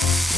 Thank you.